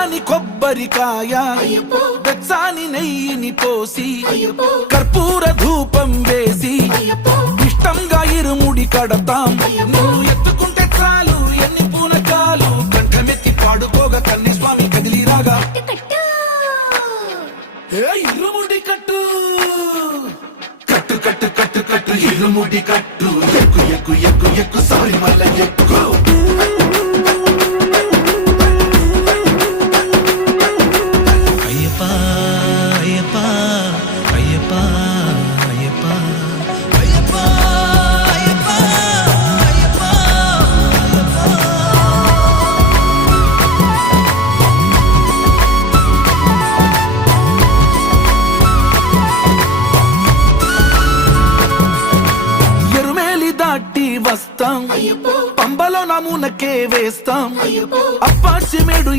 పచ్చాని కొబ్బరికాయ వెచ్చాని నెయ్యిని పోసి కర్పూర ధూపం వేసి ఇష్టంగా ఇరుముడి కడతాం. నువ్వు ఎత్తుకుంటే చాలు ఎన్ని పూనకాలు కంఠమెత్తి పాడుకోగా కన్యస్వామి కదిలిరాగా ఇరుముడి కట్టు కట్టు కట్టు కట్టు కట్టు ఇరుముడి కట్టు ఎక్కు ఎక్కు ఎక్కు ఎక్కు సారి మల్ల ఎక్కు. వస్తాం పంబలో నమూనకే వేస్తాం అప్పాచి మేడు